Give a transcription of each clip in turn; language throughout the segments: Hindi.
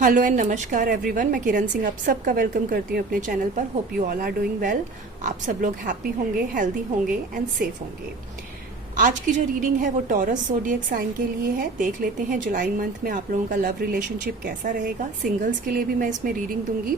हेलो एंड नमस्कार एवरीवन, मैं किरण सिंह आप सबका वेलकम करती हूँ अपने चैनल पर। Hope you all are doing well. आप सब लोग हैप्पी होंगे, हेल्दी होंगे एंड सेफ होंगे। आज की जो रीडिंग है वो टॉरस ज़ोडिएक साइन के लिए है। देख लेते हैं जुलाई मंथ में आप लोगों का लव रिलेशनशिप कैसा रहेगा। सिंगल्स के लिए भी मैं इसमें रीडिंग दूंगी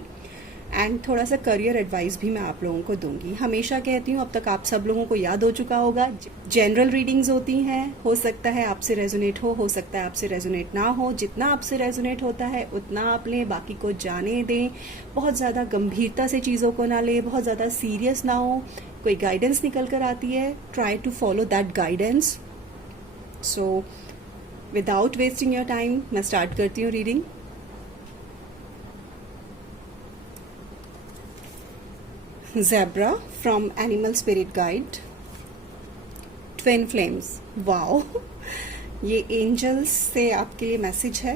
एंड थोड़ा सा करियर एडवाइस भी मैं आप लोगों को दूंगी। हमेशा कहती हूँ, अब तक आप सब लोगों को याद हो चुका होगा, जनरल रीडिंग्स होती हैं। हो सकता है आपसे रेजोनेट हो सकता है आपसे रेजोनेट ना हो। जितना आपसे रेजोनेट होता है उतना आप लें, बाकी को जाने दें। बहुत ज़्यादा गंभीरता से चीज़ों को ना लें, बहुत ज़्यादा सीरियस ना हो। कोई गाइडेंस निकल कर आती है, try to follow that guidance. So without wasting your time मैं स्टार्ट करती हूँ reading. Zebra from Animal Spirit Guide, Twin Flames। Wow, ये एंजल्स से आपके लिए मैसेज है।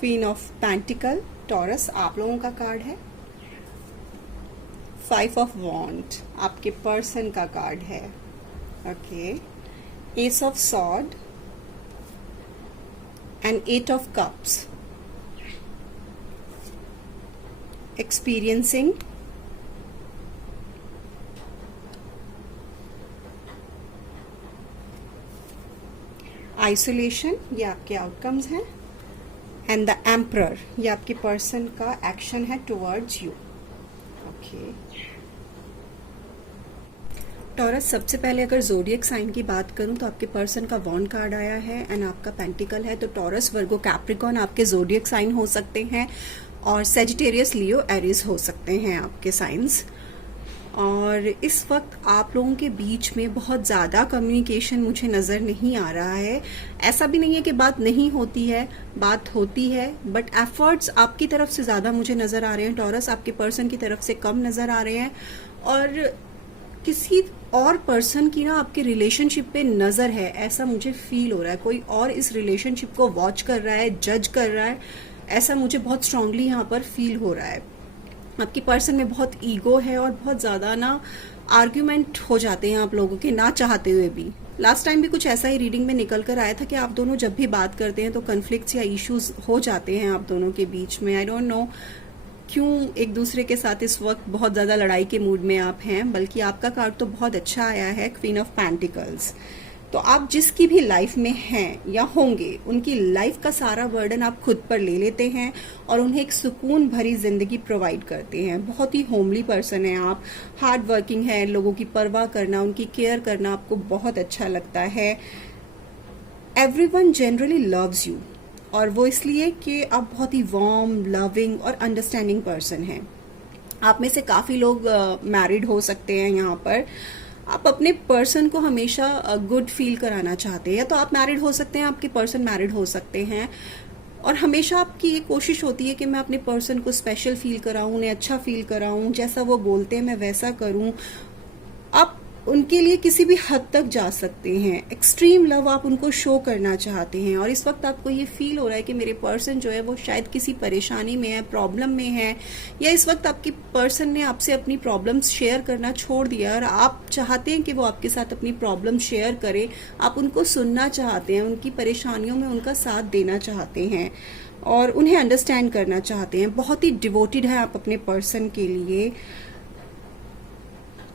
क्वीन ऑफ पेंटिकल, टॉरस आप लोगों का कार्ड है। 5 ऑफ वॉन्ड आपके पर्सन का कार्ड है। Okay, S of sword and 8 of cups. Experiencing, isolation, ये आपके आउटकम्स हैं। एंड द एम्परर, ये आपके पर्सन का एक्शन है टुवर्ड्स यू। ओके टॉरस, सबसे पहले अगर ज़ोडिएक साइन की बात करूं तो आपके पर्सन का वॉन्ड कार्ड आया है एंड आपका पेंटिकल है। तो टॉरस, वर्गो, कैप्रिकॉन आपके ज़ोडिएक साइन हो सकते हैं और सेजिटेरियस, लियो, एरीज हो सकते हैं आपके साइंस। और इस वक्त आप लोगों के बीच में बहुत ज़्यादा कम्युनिकेशन मुझे नज़र नहीं आ रहा है। ऐसा भी नहीं है कि बात नहीं होती है, बात होती है, बट एफर्ट्स आपकी तरफ से ज़्यादा मुझे नज़र आ रहे हैं टॉरस, आपके पर्सन की तरफ से कम नज़र आ रहे हैं। और किसी और पर्सन की ना आपके रिलेशनशिप पे नज़र है, ऐसा मुझे फील हो रहा है। कोई और इस रिलेशनशिप को वॉच कर रहा है, जज कर रहा है, ऐसा मुझे बहुत स्ट्रांगली यहाँ पर फील हो रहा है। आपकी पर्सन में बहुत ईगो है और बहुत ज़्यादा ना आर्ग्यूमेंट हो जाते हैं आप लोगों के, ना चाहते हुए भी। लास्ट टाइम भी कुछ ऐसा ही रीडिंग में निकल कर आया था कि आप दोनों जब भी बात करते हैं तो कन्फ्लिक्ट्स या इश्यूज हो जाते हैं आप दोनों के बीच में। आई डोंट नो क्यों एक दूसरे के साथ इस वक्त बहुत ज़्यादा लड़ाई के मूड में आप हैं। बल्कि आपका कार्ड तो बहुत अच्छा आया है, क्वीन ऑफ पेंटिकल्स। तो आप जिसकी भी लाइफ में हैं या होंगे, उनकी लाइफ का सारा बर्डन आप खुद पर ले लेते हैं और उन्हें एक सुकून भरी जिंदगी प्रोवाइड करते हैं। बहुत ही होमली पर्सन है आप, हार्ड वर्किंग है, लोगों की परवाह करना, उनकी केयर करना आपको बहुत अच्छा लगता है। एवरीवन जनरली लव्स यू, और वो इसलिए कि आप बहुत ही वार्म, लविंग और अंडरस्टैंडिंग पर्सन हैं। आप में से काफ़ी लोग मैरिड हो सकते हैं यहाँ पर। आप अपने पर्सन को हमेशा गुड फील कराना चाहते हैं, या तो आप मैरिड हो सकते हैं, आपके पर्सन मैरिड हो सकते हैं। और हमेशा आपकी ये कोशिश होती है कि मैं अपने पर्सन को स्पेशल फील कराऊं, उन्हें अच्छा फील कराऊं, जैसा वो बोलते हैं मैं वैसा करूं। आप उनके लिए किसी भी हद तक जा सकते हैं। एक्सट्रीम लव आप उनको शो करना चाहते हैं। और इस वक्त आपको ये फील हो रहा है कि मेरे पर्सन जो है वो शायद किसी परेशानी में है, प्रॉब्लम में है, या इस वक्त आपकी पर्सन ने आपसे अपनी प्रॉब्लम्स शेयर करना छोड़ दिया और आप चाहते हैं कि वो आपके साथ अपनी प्रॉब्लम शेयर करे। आप उनको सुनना चाहते हैं, उनकी परेशानियों में उनका साथ देना चाहते हैं और उन्हें अंडरस्टैंड करना चाहते हैं। बहुत ही डिवोटेड है आप अपने पर्सन के लिए।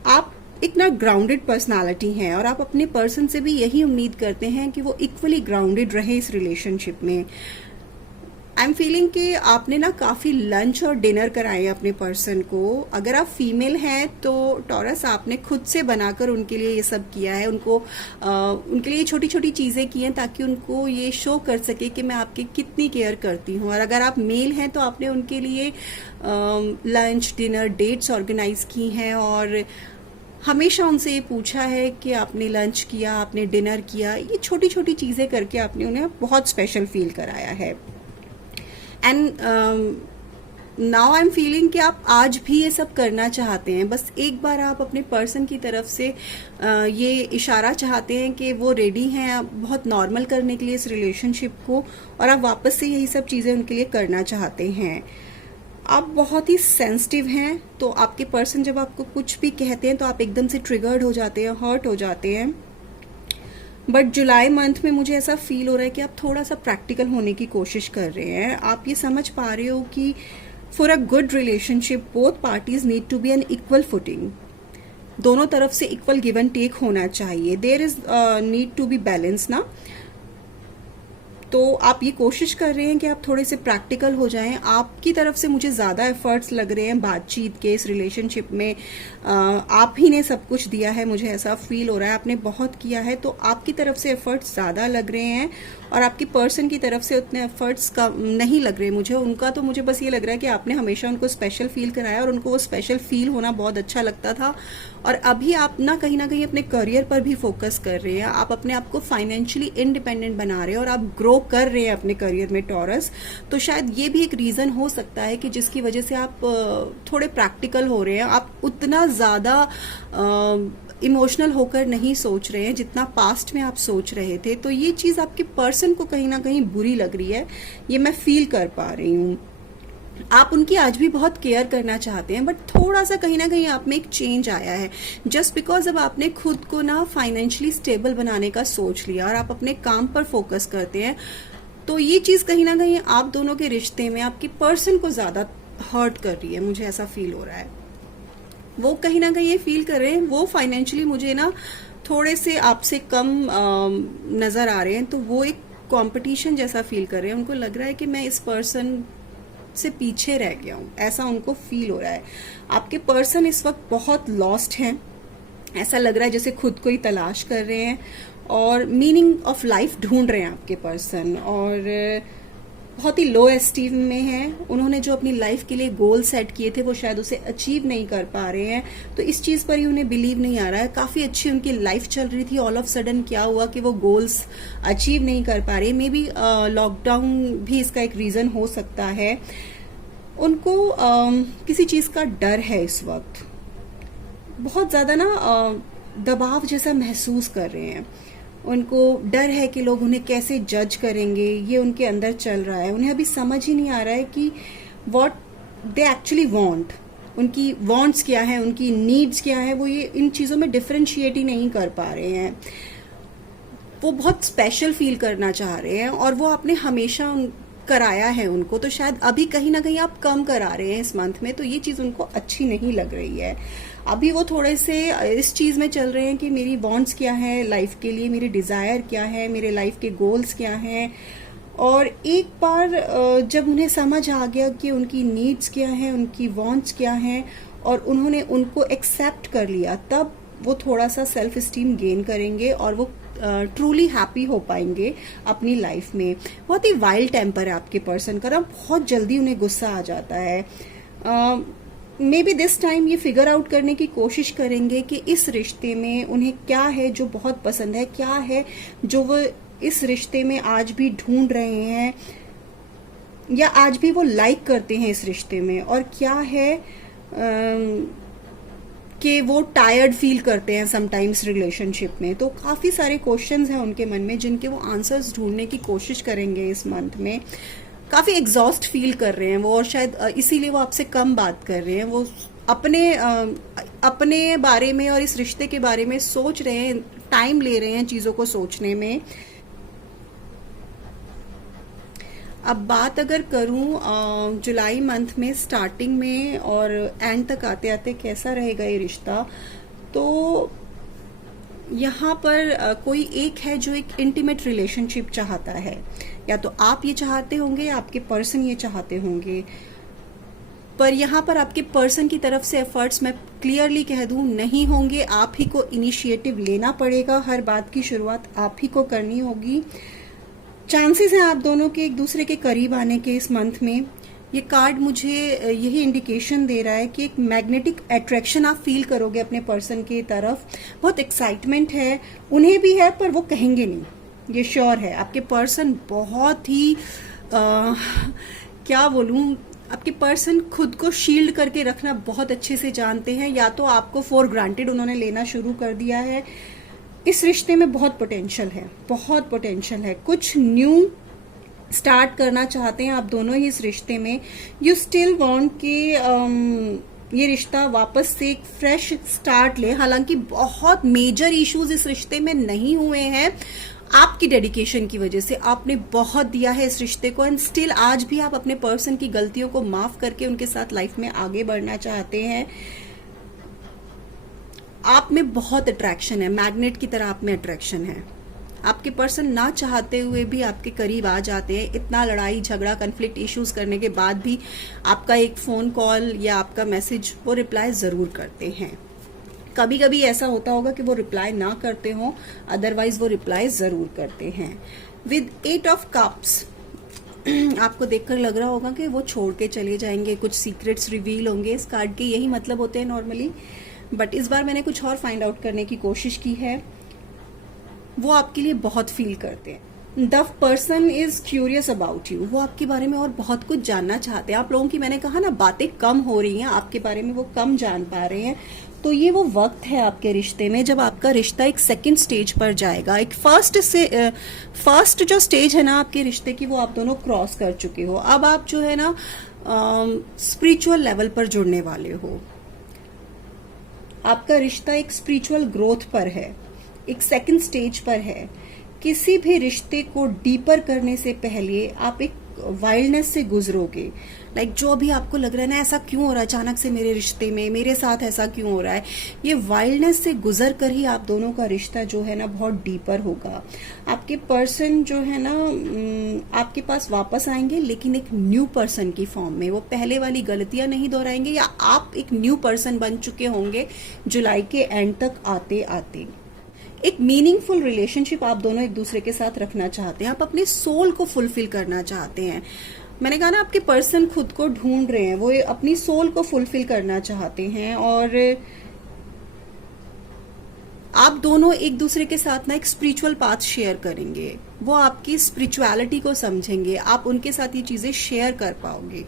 आप एक ना ग्राउंडेड पर्सनालिटी हैं और आप अपने पर्सन से भी यही उम्मीद करते हैं कि वो इक्वली ग्राउंडेड रहे इस रिलेशनशिप में। आई एम फीलिंग कि आपने ना काफ़ी लंच और डिनर कराए अपने पर्सन को। अगर आप फीमेल हैं तो टॉरस, आपने खुद से बनाकर उनके लिए ये सब किया है। उनके लिए छोटी छोटी चीज़ें की हैं ताकि उनको ये शो कर सके कि मैं आपकी कितनी केयर करती हूँ। और अगर आप मेल हैं तो आपने उनके लिए लंच, डिनर, डेट्स ऑर्गेनाइज की हैं और हमेशा उनसे ये पूछा है कि आपने लंच किया, आपने डिनर किया। ये छोटी छोटी चीज़ें करके आपने उन्हें बहुत स्पेशल फील कराया है। And now I am feeling कि आप आज भी ये सब करना चाहते हैं। बस एक बार आप अपने पर्सन की तरफ से ये इशारा चाहते हैं कि वो रेडी हैं आप बहुत नॉर्मल करने के लिए इस रिलेशनशिप को, और आप वापस से यही सब चीज़ें उनके लिए करना चाहते हैं। आप बहुत ही सेंसिटिव हैं, तो आपके पर्सन जब आपको कुछ भी कहते हैं तो आप एकदम से ट्रिगर्ड हो जाते हैं, हर्ट हो जाते हैं। बट जुलाई मंथ में मुझे ऐसा फील हो रहा है कि आप थोड़ा सा प्रैक्टिकल होने की कोशिश कर रहे हैं। आप ये समझ पा रहे हो कि for a good relationship both parties need to be an equal footing. दोनों तरफ से इक्वल गिव एंड टेक होना चाहिए। There is need to be balance ना। तो आप ये कोशिश कर रहे हैं कि आप थोड़े से प्रैक्टिकल हो जाएं। आपकी तरफ से मुझे ज़्यादा एफर्ट्स लग रहे हैं बातचीत के इस रिलेशनशिप में। आप ही ने सब कुछ दिया है, मुझे ऐसा फील हो रहा है। आपने बहुत किया है, तो आपकी तरफ से एफर्ट्स ज़्यादा लग रहे हैं और आपकी पर्सन की तरफ से उतने एफर्ट्स का नहीं लग रहे मुझे। उनका तो मुझे बस ये लग रहा है कि आपने हमेशा उनको स्पेशल फील कराया और उनको वो स्पेशल फील होना बहुत अच्छा लगता था। और अभी आप ना कहीं अपने करियर पर भी फोकस कर रहे हैं। आप अपने आप को फाइनेंशियली इंडिपेंडेंट बना रहे हैं और आप ग्रो कर रहे हैं अपने करियर में टॉरस। तो शायद ये भी एक रीजन हो सकता है कि जिसकी वजह से आप थोड़े प्रैक्टिकल हो रहे हैं। आप उतना ज्यादा इमोशनल होकर नहीं सोच रहे हैं जितना पास्ट में आप सोच रहे थे। तो ये चीज आपके पर्सन को कहीं ना कहीं बुरी लग रही है, ये मैं फील कर पा रही हूँ। आप उनकी आज भी बहुत केयर करना चाहते हैं, बट थोड़ा सा कहीं ना कहीं आप में एक चेंज आया है। जस्ट बिकॉज अब आपने खुद को ना फाइनेंशियली स्टेबल बनाने का सोच लिया और आप अपने काम पर फोकस करते हैं, तो ये चीज कहीं ना कहीं आप दोनों के रिश्ते में आपकी पर्सन को ज्यादा हर्ट कर रही है। मुझे ऐसा फील हो रहा है। वो कहीं ना कहीं ये फील कर रहे हैं, वो फाइनेंशियली मुझे ना थोड़े से आपसे कम नजर आ रहे हैं। तो वो एक कंपटीशन जैसा फील कर रहे हैं। उनको लग रहा है कि मैं इस पर्सन से पीछे रह गया हूं, ऐसा उनको फील हो रहा है। आपके पर्सन इस वक्त बहुत लॉस्ट हैं। ऐसा लग रहा है जैसे खुद को ही तलाश कर रहे हैं और मीनिंग ऑफ लाइफ ढूंढ रहे हैं आपके पर्सन। और बहुत ही लो एस्टीम में हैं। उन्होंने जो अपनी लाइफ के लिए गोल सेट किए थे वो शायद उसे अचीव नहीं कर पा रहे हैं। तो इस चीज पर ही उन्हें बिलीव नहीं आ रहा है। काफी अच्छी उनकी लाइफ चल रही थी, ऑल ऑफ सडन क्या हुआ कि वो गोल्स अचीव नहीं कर पा रहे। मे बी लॉकडाउन भी इसका एक रीजन हो सकता है। उनको किसी चीज का डर है इस वक्त, बहुत ज्यादा ना दबाव जैसा महसूस कर रहे हैं। उनको डर है कि लोग उन्हें कैसे जज करेंगे, ये उनके अंदर चल रहा है। उन्हें अभी समझ ही नहीं आ रहा है कि व्हाट दे एक्चुअली वांट, उनकी वांट्स क्या है, उनकी नीड्स क्या है। वो ये इन चीजों में डिफरेंशिएट ही नहीं कर पा रहे हैं। वो बहुत स्पेशल फील करना चाह रहे हैं और वो आपने हमेशा कराया है उनको, तो शायद अभी कहीं ना कहीं आप कम करा रहे हैं इस मंथ में। तो ये चीज उनको अच्छी नहीं लग रही है। अभी वो थोड़े से इस चीज में चल रहे हैं कि मेरी वांट्स क्या है लाइफ के लिए, मेरी डिजायर क्या है, मेरे लाइफ के गोल्स क्या हैं। और एक बार जब उन्हें समझ आ गया कि उनकी नीड्स क्या है, उनकी वांट्स क्या हैं और उन्होंने उनको एक्सेप्ट कर लिया, तब वो थोड़ा सा सेल्फ एस्टीम गेन करेंगे और वो ट्रूली हैप्पी हो पाएंगे अपनी लाइफ में। बहुत ही वाइल्ड टेम्पर है आपके पर्सन का, बहुत जल्दी उन्हें गुस्सा आ जाता है। मे बी दिस टाइम ये फिगर आउट करने की कोशिश करेंगे कि इस रिश्ते में उन्हें क्या है जो बहुत पसंद है, क्या है जो वो इस रिश्ते में आज भी ढूंढ रहे हैं या आज भी वो लाइक करते हैं इस रिश्ते में, और क्या है कि वो टायर्ड फील करते हैं समटाइम्स रिलेशनशिप में। तो काफी सारे क्वेश्चंस हैं उनके मन में जिनके वो आंसर्स ढूंढने की कोशिश करेंगे इस मंथ में। काफी एग्जॉस्ट फील कर रहे हैं वो और शायद इसीलिए वो आपसे कम बात कर रहे हैं। वो अपने बारे में और इस रिश्ते के बारे में सोच रहे हैं, टाइम ले रहे हैं चीजों को सोचने में। अब बात अगर करूं जुलाई मंथ में स्टार्टिंग में और एंड तक आते आते कैसा रहेगा ये रिश्ता, तो यहाँ पर कोई एक है जो एक इंटीमेट रिलेशनशिप चाहता है। या तो आप ये चाहते होंगे या आपके पर्सन ये चाहते होंगे, पर यहाँ पर आपके पर्सन की तरफ से एफर्ट्स मैं क्लियरली कह दूं नहीं होंगे। आप ही को इनिशिएटिव लेना पड़ेगा, हर बात की शुरुआत आप ही को करनी होगी। चांसेस हैं आप दोनों के एक दूसरे के करीब आने के इस मंथ में। ये कार्ड मुझे यही इंडिकेशन दे रहा है कि एक मैग्नेटिक अट्रैक्शन आप फील करोगे अपने पर्सन की तरफ। बहुत एक्साइटमेंट है, उन्हें भी है पर वो कहेंगे नहीं, ये श्योर है। आपके पर्सन बहुत ही क्या बोलूं, आपके पर्सन खुद को शील्ड करके रखना बहुत अच्छे से जानते हैं। या तो आपको फॉर ग्रांटेड उन्होंने लेना शुरू कर दिया है। इस रिश्ते में बहुत पोटेंशियल है, बहुत पोटेंशियल है। कुछ न्यू स्टार्ट करना चाहते हैं आप दोनों ही इस रिश्ते में। यू स्टिल वांट कि ये रिश्ता वापस से एक फ्रेश स्टार्ट ले। हालांकि बहुत मेजर इश्यूज इस रिश्ते में नहीं हुए हैं, आपकी डेडिकेशन की वजह से आपने बहुत दिया है इस रिश्ते को, एंड स्टिल आज भी आप अपने पर्सन की गलतियों को माफ करके उनके साथ लाइफ में आगे बढ़ना चाहते हैं। आप में बहुत अट्रैक्शन है, मैग्नेट की तरह आप में अट्रैक्शन है। आपके पर्सन ना चाहते हुए भी आपके करीब आ जाते हैं। इतना लड़ाई झगड़ा कन्फ्लिक्ट इश्यूज करने के बाद भी आपका एक फोन कॉल या आपका मैसेज वो रिप्लाई जरूर करते हैं। कभी कभी ऐसा होता होगा कि वो रिप्लाई ना करते हो, अदरवाइज वो रिप्लाई जरूर करते हैं। विद 8 ऑफ कप्स आपको देखकर लग रहा होगा कि वो छोड़ के चले जाएंगे, कुछ सीक्रेट्स रिवील होंगे। इस कार्ड के यही मतलब होते हैं नॉर्मली, बट इस बार मैंने कुछ और फाइंड आउट करने की कोशिश की है। वो आपके लिए बहुत फील करते हैं। The person is curious about you, वो आपके बारे में और बहुत कुछ जानना चाहते हैं। आप लोगों की, मैंने कहा ना, बातें कम हो रही हैं आपके बारे में, वो कम जान पा रहे हैं। तो ये वो वक्त है आपके रिश्ते में जब आपका रिश्ता एक सेकंड स्टेज पर जाएगा। एक फर्स्ट जो स्टेज है ना आपके रिश्ते की, वो आप दोनों क्रॉस कर चुके हो। अब आप जो है ना स्पिरिचुअल लेवल पर जुड़ने वाले हो। आपका रिश्ता एक स्पिरिचुअल ग्रोथ पर है, एक सेकंड स्टेज पर है। किसी भी रिश्ते को डीपर करने से पहले आप एक वाइल्डनेस से गुजरोगे। लाइक जो भी आपको लग रहा है ना, ऐसा क्यों हो रहा है अचानक से मेरे रिश्ते में, मेरे साथ ऐसा क्यों हो रहा है, ये वाइल्डनेस से गुजर कर ही आप दोनों का रिश्ता जो है ना बहुत डीपर होगा। आपके पर्सन जो है ना आपके पास वापस आएंगे, लेकिन एक न्यू पर्सन की फॉर्म में। वो पहले वाली गलतियां नहीं दोहराएंगे, या आप एक न्यू पर्सन बन चुके होंगे जुलाई के एंड तक आते आते। एक मीनिंगफुल रिलेशनशिप आप दोनों एक दूसरे के साथ रखना चाहते हैं। आप अपने सोल को फुलफिल करना चाहते हैं। मैंने कहा ना, आपके पर्सन खुद को ढूंढ रहे हैं, वो अपनी सोल को फुलफिल करना चाहते हैं। और आप दोनों एक दूसरे के साथ ना एक स्पिरिचुअल पाथ शेयर करेंगे। वो आपकी स्पिरिचुअलिटी को समझेंगे, आप उनके साथ ये चीजें शेयर कर पाओगे।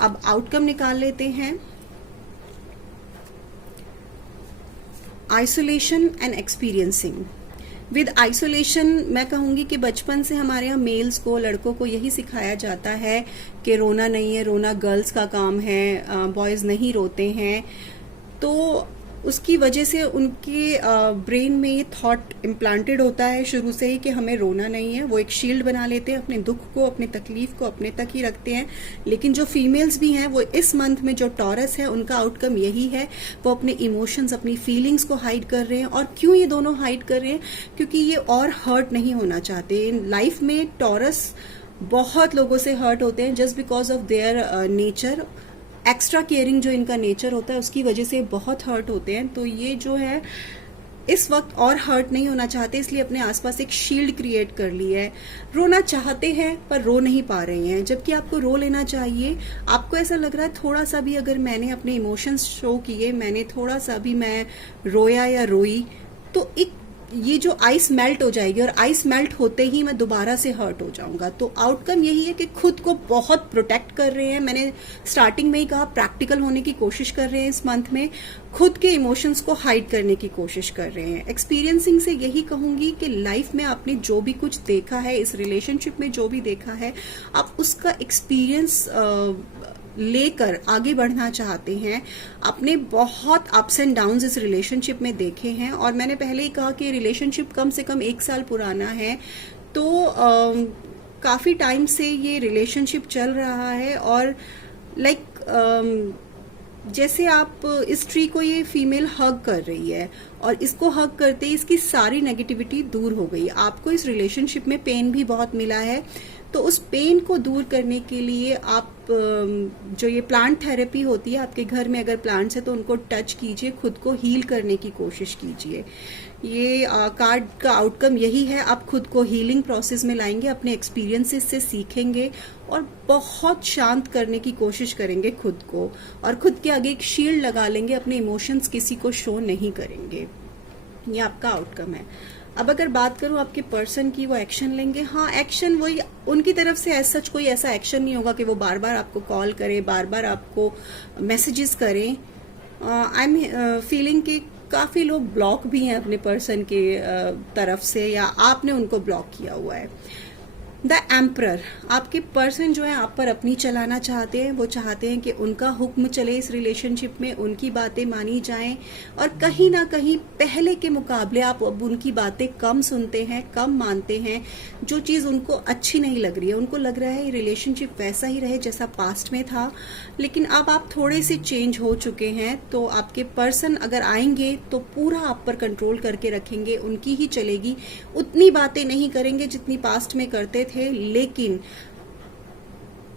अब आउटकम निकाल लेते हैं। Isolation and experiencing. With isolation मैं कहूंगी कि बचपन से हमारे यहाँ मेल्स को, लड़कों को यही सिखाया जाता है कि रोना नहीं है, रोना गर्ल्स का काम है, बॉयज नहीं रोते हैं। तो उसकी वजह से उनके ब्रेन में ये थॉट इम्प्लांटेड होता है शुरू से ही कि हमें रोना नहीं है। वो एक शील्ड बना लेते हैं, अपने दुख को, अपनी तकलीफ को अपने तक ही रखते हैं। लेकिन जो फीमेल्स भी हैं, वो इस मंथ में जो टॉरस है, उनका आउटकम यही है। वो अपने इमोशंस, अपनी फीलिंग्स को हाइड कर रहे हैं। और क्यों ये दोनों हाइड कर रहे हैं? क्योंकि ये और हर्ट नहीं होना चाहते। लाइफ में टॉरस बहुत लोगों से हर्ट होते हैं just because of their nature. Extra caring जो इनका नेचर होता है, उसकी वजह से बहुत हर्ट होते हैं। तो ये जो है इस वक्त और हर्ट नहीं होना चाहते, इसलिए अपने आसपास एक शील्ड क्रिएट कर ली है। रोना चाहते हैं पर रो नहीं पा रहे हैं, जबकि आपको रो लेना चाहिए। आपको ऐसा लग रहा है थोड़ा सा भी अगर मैंने अपने इमोशंस शो किए, मैंने थोड़ा सा भी मैं रोया या रोई, तो एक ये जो आइस मेल्ट हो जाएगी, और आइस मेल्ट होते ही मैं दोबारा से हर्ट हो जाऊंगा। तो आउटकम यही है कि खुद को बहुत प्रोटेक्ट कर रहे हैं। मैंने स्टार्टिंग में ही कहा, प्रैक्टिकल होने की कोशिश कर रहे हैं इस मंथ में, खुद के इमोशंस को हाइड करने की कोशिश कर रहे हैं। एक्सपीरियंसिंग से यही कहूंगी कि लाइफ में आपने जो भी कुछ देखा है, इस रिलेशनशिप में जो भी देखा है, आप उसका एक्सपीरियंस लेकर आगे बढ़ना चाहते हैं। आपने बहुत अप्स एंड डाउन्स इस रिलेशनशिप में देखे हैं, और मैंने पहले ही कहा कि रिलेशनशिप कम से कम 1 साल पुराना है। तो काफी टाइम से ये रिलेशनशिप चल रहा है। और लाइक जैसे आप इस ट्री को, ये फीमेल हग कर रही है, और इसको हग करते ही इसकी सारी नेगेटिविटी दूर हो गई। आपको इस रिलेशनशिप में पेन भी बहुत मिला है, तो उस पेन को दूर करने के लिए आप जो ये प्लांट थेरेपी होती है, आपके घर में अगर प्लांट्स है तो उनको टच कीजिए, खुद को हील करने की कोशिश कीजिए। ये कार्ड का आउटकम यही है। आप खुद को हीलिंग प्रोसेस में लाएंगे, अपने एक्सपीरियंसेस से सीखेंगे, और बहुत शांत करने की कोशिश करेंगे खुद को, और खुद के आगे एक शील्ड लगा लेंगे, अपने इमोशंस किसी को शो नहीं करेंगे। ये आपका आउटकम है। अब अगर बात करूं आपके पर्सन की, वो एक्शन लेंगे। हाँ, एक्शन वही, उनकी तरफ से ऐसा सच कोई ऐसा एक्शन नहीं होगा कि वो बार बार आपको कॉल करें, बार बार आपको मैसेजेस करें। आई एम फीलिंग कि काफी लोग ब्लॉक भी हैं अपने पर्सन के तरफ से, या आपने उनको ब्लॉक किया हुआ है। द एम्परर, आपके पर्सन जो है आप पर अपनी चलाना चाहते हैं, वो चाहते हैं कि उनका हुक्म चले इस रिलेशनशिप में, उनकी बातें मानी जाएं, और कहीं ना कहीं पहले के मुकाबले आप अब उनकी बातें कम सुनते हैं, कम मानते हैं। जो चीज़ उनको अच्छी नहीं लग रही है, उनको लग रहा है ये रिलेशनशिप वैसा ही रहे जैसा पास्ट में था, लेकिन अब आप थोड़े से चेंज हो चुके हैं। तो आपके पर्सन अगर आएंगे तो पूरा आप पर कंट्रोल करके रखेंगे, उनकी ही चलेगी, उतनी बातें नहीं करेंगे जितनी पास्ट में करते थे, लेकिन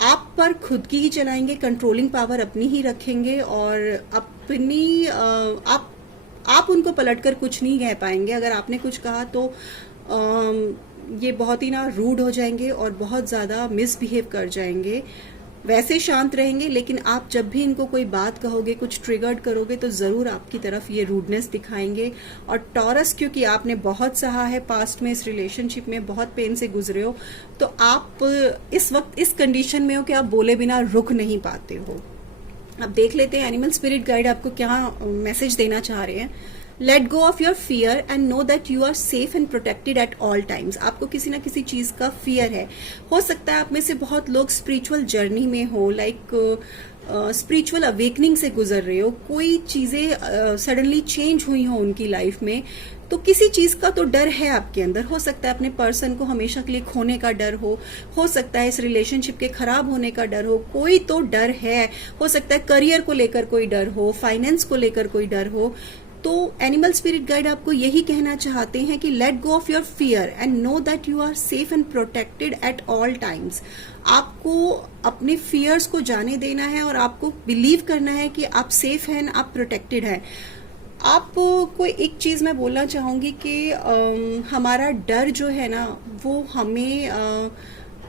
आप पर खुद की ही चलाएंगे, कंट्रोलिंग पावर अपनी ही रखेंगे, और अपनी आप उनको पलटकर कुछ नहीं कह पाएंगे। अगर आपने कुछ कहा तो ये बहुत ही ना रूड हो जाएंगे और बहुत ज़्यादा मिसबिहेव कर जाएंगे। वैसे शांत रहेंगे, लेकिन आप जब भी इनको कोई बात कहोगे, कुछ ट्रिगर्ड करोगे, तो ज़रूर आपकी तरफ ये रूडनेस दिखाएंगे। और टॉरस, क्योंकि आपने बहुत सहा है पास्ट में, इस रिलेशनशिप में बहुत पेन से गुजरे हो, तो आप इस वक्त इस कंडीशन में हो कि आप बोले बिना रुक नहीं पाते हो। अब देख लेते हैं एनिमल स्पिरिट गाइड आपको क्या मैसेज देना चाह रहे हैं। Let go of your fear and know that you are safe and protected at all times. आपको किसी ना किसी चीज का फियर है। हो सकता है आप में से बहुत लोग स्पिरिचुअल जर्नी में हो, लाइक स्पिरिचुअल अवेकनिंग से गुजर रहे हो, कोई चीजें सडनली चेंज हुई हो उनकी लाइफ में, तो किसी चीज का तो डर है आपके अंदर। हो सकता है अपने पर्सन को हमेशा के लिए खोने का डर हो सकता है इस रिलेशनशिप के खराब होने का डर कोई तो डर है। हो सकता है करियर को लेकर कोई डर हो, फाइनेंस को लेकर कोई डर हो। तो एनिमल स्पिरिट गाइड आपको यही कहना चाहते हैं कि let go of your fear and know that you are safe and protected at all times. आपको अपने फियर्स को जाने देना है और आपको बिलीव करना है कि आप सेफ हैं, आप प्रोटेक्टेड हैं। आपको एक चीज मैं बोलना चाहूंगी कि हमारा डर जो है ना, वो हमें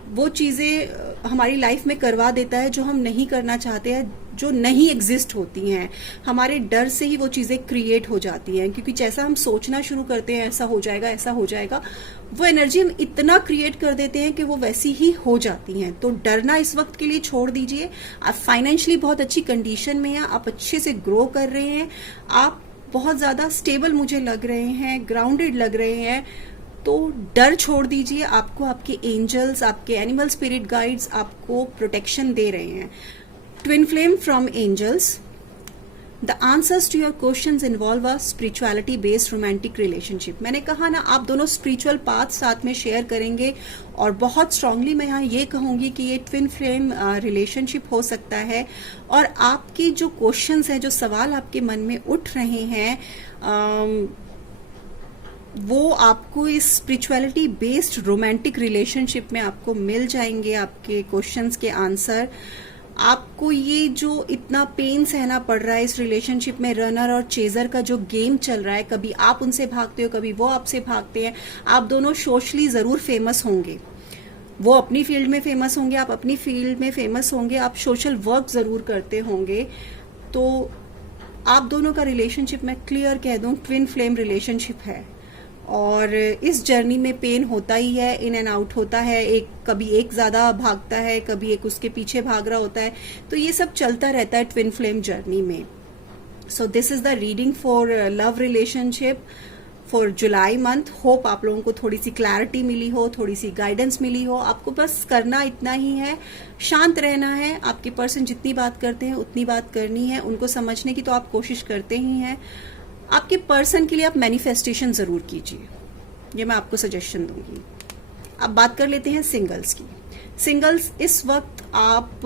वो चीजें हमारी लाइफ में करवा देता है जो हम नहीं करना चाहते हैं, जो नहीं एग्जिस्ट होती हैं। हमारे डर से ही वो चीजें क्रिएट हो जाती हैं, क्योंकि जैसा हम सोचना शुरू करते हैं ऐसा हो जाएगा, ऐसा हो जाएगा, वो एनर्जी हम इतना क्रिएट कर देते हैं कि वो वैसी ही हो जाती हैं। तो डरना इस वक्त के लिए छोड़ दीजिए। आप फाइनेंशियली बहुत अच्छी कंडीशन में हैं, आप अच्छे से ग्रो कर रहे हैं, आप बहुत ज्यादा स्टेबल मुझे लग रहे हैं, ग्राउंडेड लग रहे हैं। तो डर छोड़ दीजिए। आपको आपके एंजल्स, आपके एनिमल स्पिरिट गाइड्स आपको प्रोटेक्शन दे रहे हैं। Twin flame from angels, the answers to your questions involve a spirituality based romantic relationship. मैंने कहा ना, आप दोनों स्पिरिचुअल पाथ साथ में शेयर करेंगे, और बहुत स्ट्रांगली मैं यहाँ ये कहूंगी कि ये ट्विन फ्लेम रिलेशनशिप हो सकता है। और आपकी जो क्वेश्चंस हैं, जो सवाल आपके मन में उठ रहे हैं, वो आपको इस स्पिरिचुअलिटी बेस्ड रोमांटिक रिलेशनशिप में आपको मिल जाएंगे। आपके क्वेश्चंस के आंसर, आपको ये जो इतना पेन सहना पड़ रहा है इस रिलेशनशिप में, रनर और चेजर का जो गेम चल रहा है, कभी आप उनसे भागते हो, कभी वो आपसे भागते हैं। आप दोनों सोशली जरूर फेमस होंगे, वो अपनी फील्ड में फेमस होंगे, आप अपनी फील्ड में फेमस होंगे, आप सोशल वर्क जरूर करते होंगे। तो आप दोनों का रिलेशनशिप, मैं क्लियर कह दूं, ट्विन फ्लेम रिलेशनशिप है। और इस जर्नी में पेन होता ही है, इन एंड आउट होता है, कभी एक ज्यादा भागता है, कभी एक उसके पीछे भाग रहा होता है, तो ये सब चलता रहता है ट्विन फ्लेम जर्नी में। So this is the reading for love relationship for July month. Hope आप लोगों को थोड़ी सी क्लैरिटी मिली हो, थोड़ी सी गाइडेंस मिली हो। आपको बस करना इतना ही है, शांत रहना है। आपके पर्सन जितनी बात करते हैं उतनी बात करनी है, उनको समझने की तो आप कोशिश करते ही हैं। आपके पर्सन के लिए आप मैनिफेस्टेशन जरूर कीजिए, ये मैं आपको सजेशन दूंगी। अब बात कर लेते हैं सिंगल्स की। सिंगल्स, इस वक्त आप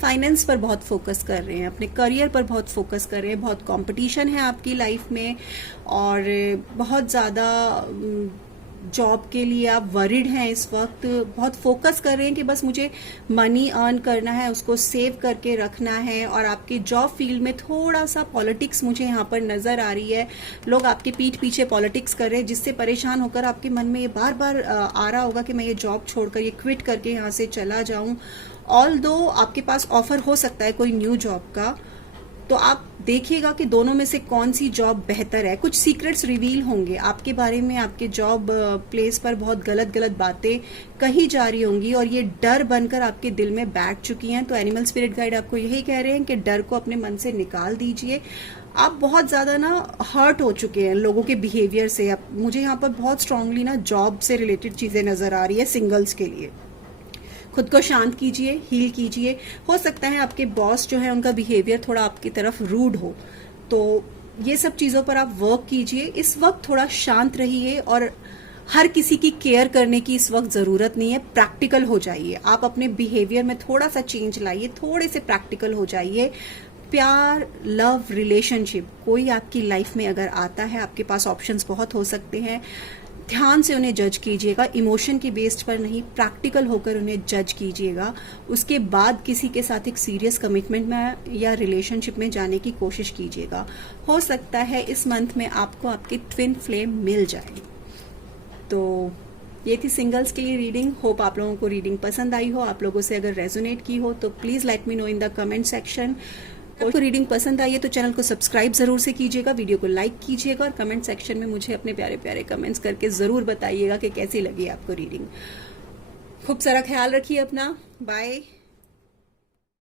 फाइनेंस पर बहुत फोकस कर रहे हैं, अपने करियर पर बहुत फोकस कर रहे हैं, बहुत कंपटीशन है आपकी लाइफ में, और बहुत ज़्यादा जॉब के लिए आप वरिड हैं इस वक्त। बहुत फोकस कर रहे हैं कि बस मुझे मनी अर्न करना है, उसको सेव करके रखना है। और आपके जॉब फील्ड में थोड़ा सा पॉलिटिक्स मुझे यहाँ पर नजर आ रही है। लोग आपके पीठ पीछे पॉलिटिक्स कर रहे हैं, जिससे परेशान होकर आपके मन में ये बार बार आ रहा होगा कि मैं ये जॉब छोड़कर, ये क्विट करके यहाँ से चला जाऊं। ऑल्दो आपके पास ऑफर हो सकता है कोई न्यू जॉब का, तो आप देखिएगा कि दोनों में से कौन सी जॉब बेहतर है। कुछ सीक्रेट्स रिवील होंगे आपके बारे में, आपके जॉब प्लेस पर बहुत गलत गलत बातें कही जा रही होंगी, और ये डर बनकर आपके दिल में बैठ चुकी हैं। तो एनिमल स्पिरिट गाइड आपको यही कह रहे हैं कि डर को अपने मन से निकाल दीजिए। आप बहुत ज़्यादा ना हर्ट हो चुके हैं लोगों के बिहेवियर से। अब मुझे यहाँ पर बहुत स्ट्रांगली ना जॉब से रिलेटेड चीज़ें नज़र आ रही है सिंगल्स के लिए। खुद को शांत कीजिए, हील कीजिए। हो सकता है आपके बॉस जो है उनका बिहेवियर थोड़ा आपकी तरफ रूड हो, तो ये सब चीज़ों पर आप वर्क कीजिए। इस वक्त थोड़ा शांत रहिए और हर किसी की केयर करने की इस वक्त ज़रूरत नहीं है। प्रैक्टिकल हो जाइए, आप अपने बिहेवियर में थोड़ा सा चेंज लाइए, थोड़े से प्रैक्टिकल हो जाइए। प्यार, लव, रिलेशनशिप कोई आपकी लाइफ में अगर आता है, आपके पास ऑप्शंस बहुत हो सकते हैं। ध्यान से उन्हें जज कीजिएगा, इमोशन की बेस्ड पर नहीं, प्रैक्टिकल होकर उन्हें जज कीजिएगा। उसके बाद किसी के साथ एक सीरियस कमिटमेंट में या रिलेशनशिप में जाने की कोशिश कीजिएगा। हो सकता है इस मंथ में आपको आपकी ट्विन फ्लेम मिल जाए। तो ये थी सिंगल्स के लिए रीडिंग। होप आप लोगों को रीडिंग पसंद आई हो। आप लोगों से अगर रेजोनेट की हो तो please let me know in the comment section. आपको रीडिंग पसंद आई है तो चैनल को सब्सक्राइब जरूर से कीजिएगा, वीडियो को लाइक कीजिएगा और कमेंट सेक्शन में मुझे अपने प्यारे प्यारे कमेंट्स करके जरूर बताइएगा कि कैसी लगी आपको रीडिंग। खूब सारा ख्याल रखिए अपना। बाय।